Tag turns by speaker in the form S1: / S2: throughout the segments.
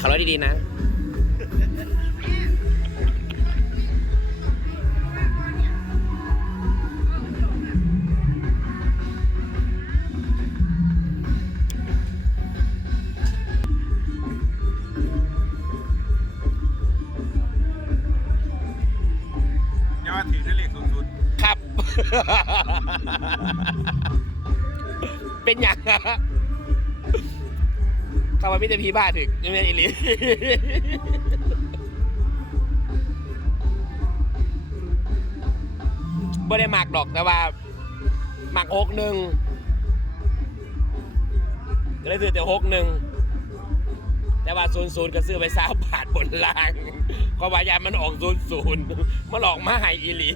S1: ขับรถดีๆนะ
S2: อย่าถืดเลขสูสุด
S1: ครับ มีแต่พีบ้าถึกยังไม่ได้อีลิบ่ได้หมักดอกแต่ว่าหมักหกหนึ่งก็เลยซื้อแต่หกหนึ่งแต่ว่าศูนย์ศูนย์ก็ซื้อไปสามบาทบนลางเพราะว่ายามันออกศูนย์ศูนย์มาหลอกมาให้อิลี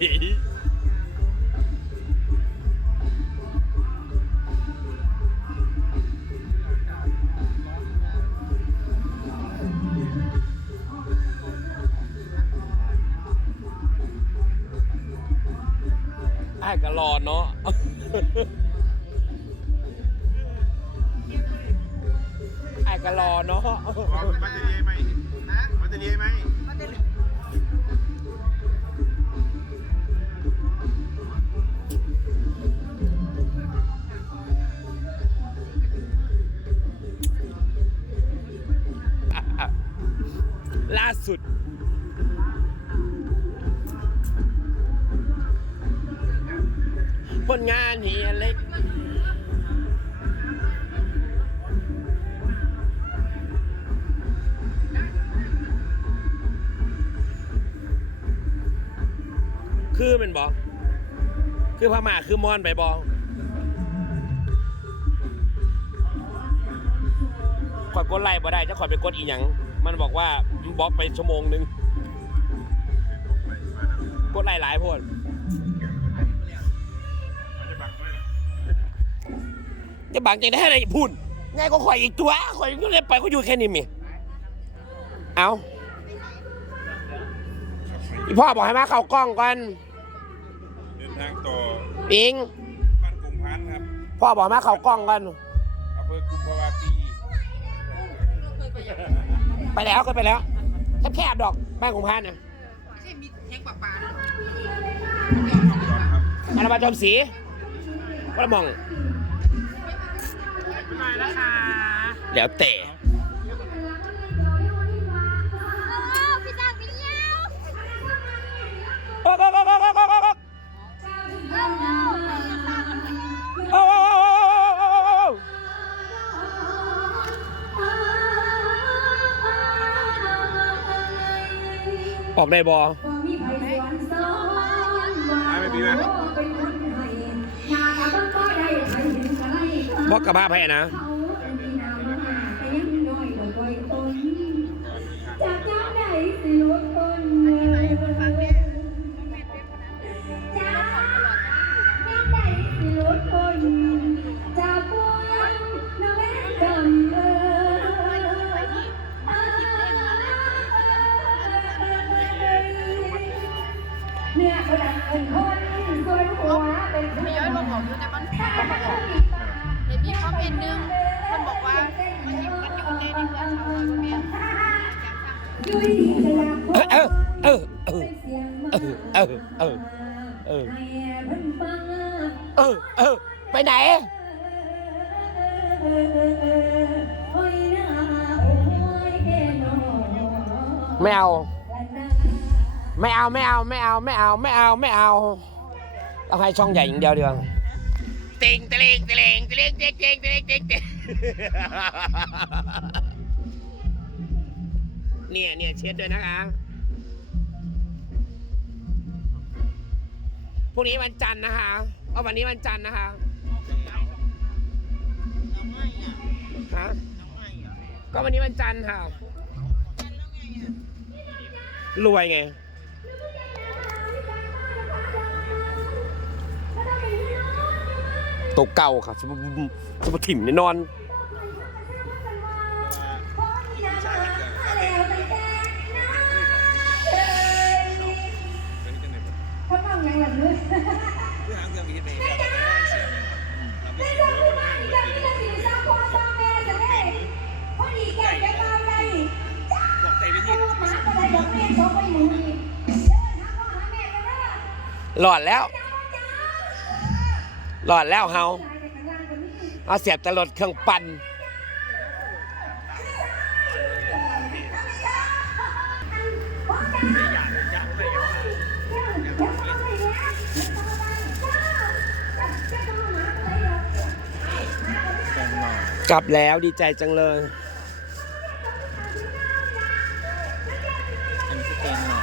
S1: อ้ายก็รอเนาะไอ้ายก็รอเนาะ
S2: มันจะดีไหมมันจะดีไหม
S1: เฮียเล็กคือเป็นบอคือพม่าคือมอนไปบอขอยกดไล่บ่ได้จะคอยไปกดอีหยัง มันบอกว่าบล็อกไปชั่วโมงหนึ่งกดไล่หลายพ
S2: วก
S1: จะบางใจได้ให้อะไรพูดง่ายก็ข่อยอีกตัวข่อยก็ได้ไปก็อยู่แค่นี้มีเอาอีพ่อบอกให้มาเข้ากล้องก่อน
S2: เดินทางต่อ
S1: ปิง
S2: บ้านกุมพันครับ
S1: พ่อบอกมาเข้ากล้องก่อน
S2: อำเภอกุมภาวาปี
S1: ไปแล้วก็ไปแล้วแคบๆดอกบ้านกุมพันเนี่ย
S3: อัมีแทงละ
S2: มา
S1: จอมสีก็มอง
S3: นะคะ
S1: แล้วแต่โอ้โอออกได้บอ
S2: ไม่
S1: บอกกับบ้าแพ้นะ
S4: นื้อกระดังเป็นคนส่วนหัวเป็นผู้
S3: ไม่ย้อยลงบอกอยู่แต่มันแต่มีคอมเมนต์หนึงคนบอกว่ามันอยู่มันอยู่ในในเมืองเขาเลยว่าแม่
S4: ด้วยดีขนาด
S1: เออเออเออเออเออเออเออ
S4: ให้เพิ่นฟัง
S1: เออเออไปไหน
S4: โอ้ยนะโอ้ยแค่นอ
S1: ไม่เอา
S4: กันนะ
S1: ไม่เอาไม่เอาไม่เอาไม่เอาไม่เอาไม่เอาเอาให้ช่องใหญ่อย่างเดียวเดียวติงติงติงติงติงติงติงติงติงเนี่ยเนี่ยเช็ดด้วยนะคะพรุ่งนี้วันจันทร์นะคะเอาวันนี้วันจันทร์นะคะฮะก็วันนี้วันจันทร์ค่ะรวยไง ตัเก่าค่ะ
S2: รับส
S4: ม
S2: บถิ่ม
S4: แน่นอน
S1: หลอดแล้ว หลอดแล้วเฮา
S4: หลายแต่ข้างล่างก็มี
S1: เอาเสียบแตลดเครื่องปั่น
S2: แกงหน่อก
S1: ลับแล้วดีใจจังเลย
S2: อันนี้คือแกงหน่อ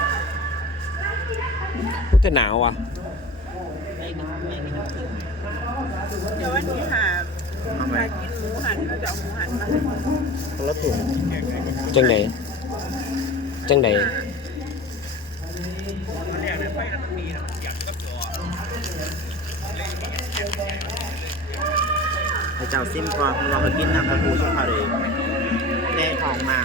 S1: พูดแต่หนาวอะ
S2: ไม่กินไม่กินน้ำจิ้ม
S3: เดี๋ย ววันที่หา
S2: ทำไม
S3: กินหมูหันเขาจะเอาหมูหันมา
S2: คนละถุง
S1: จังไหนจังไหน
S2: ให้เจ้าซิมก่อนเพราะว่าเขากินน้ำกระปูช่วงเขาเลยแม่ของมา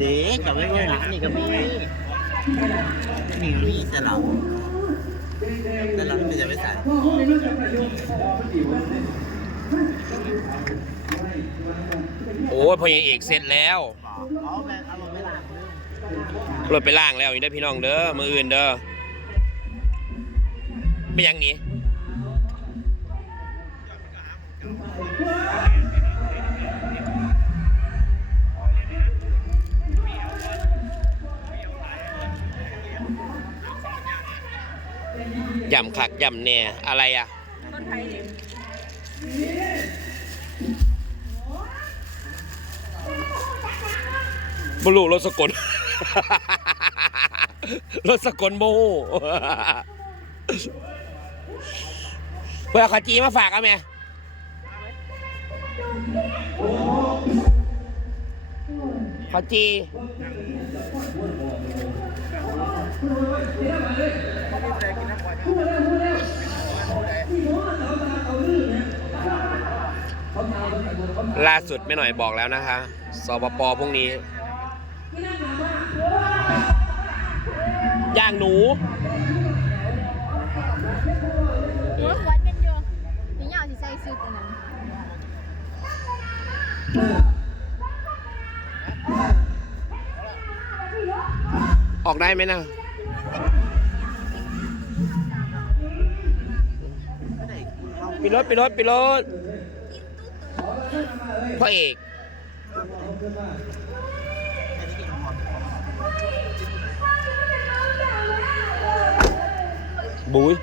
S2: เด็กกับไม่รู้นะนี่ก็มี มีมีแต่เราแต่เราไม่จะไม่ใส่
S1: โอ้ยพอยังเอกเสร็จแล้ว
S2: บอกอ๋อแม่เอาลงไม่ล้าง
S1: รถไปล่างแล้วนี่ได้พี่น้องเด้อมืออื่นเด้อไม่ยังนี้ ย่ำคักย่ำแน่อะไรอะ
S3: ต้นไทยเนี่ย
S1: บลูรถสกลรถสกลโมโหเพื่อขอจีมาฝากเอาแม่ขอจี ล่าสุดไม่หน่อยบอกแล้วนะคะ สปปพรุ่งนี้ ย่างหนู
S3: หนูควันกันอยู่นี่ยาวสิใส่ซื้อตรงนั้น
S1: ออกได้ไหมนะ ปิดรถปิดรถปิดรถพ่อเอกบุ้ย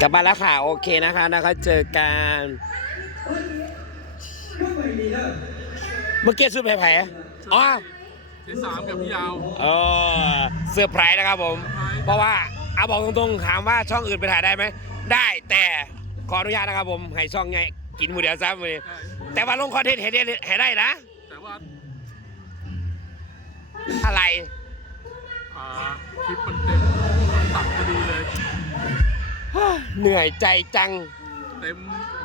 S1: กลับบ้าแล้วค่ะ โอเคนะคะนะคะเจอกันเมื่อกี้ซื้อแผลอ๋อ อ
S5: ที่สามกับพี่ยาว
S1: เออเซอร์ไพรส์นะครับผม เพราะว่าเอาบอกตรงๆถามว่าช่องอื่นไปถ่ายได้ไหมได้แต่ขออนุญาตนะครับผมให้ช่องไงกินหมูเดียวซ้ำเลยแต่ว่าลงคอนเทนต์ให้ได้ให้ได้นะ
S5: แต่ว่า
S1: อะไร
S5: อ่าคลิปมันเต็มตัดพอดีเลย
S1: เหนื่อยใจจัง
S5: เต็ม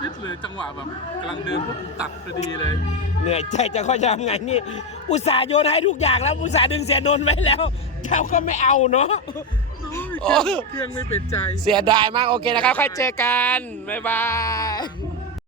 S5: ยิดเลยจังหวะแบบกำลังเดินปุ๊บตัดพอดีเลย
S1: เหนื่อยใจจะค่อยจะทำไงนี่ อุตส่าห์โยนให้ทุกอย่างแล้ว อุตส่าห์ดึงเสียนนท์ไว้แล้วเขาก็ไม่เอาเนาะ
S5: เครื่องเครื่องไม่เป็นใจ
S1: เสียดายมากโอเคนะครับ ค่อยเจอกัน บ๊ายบาย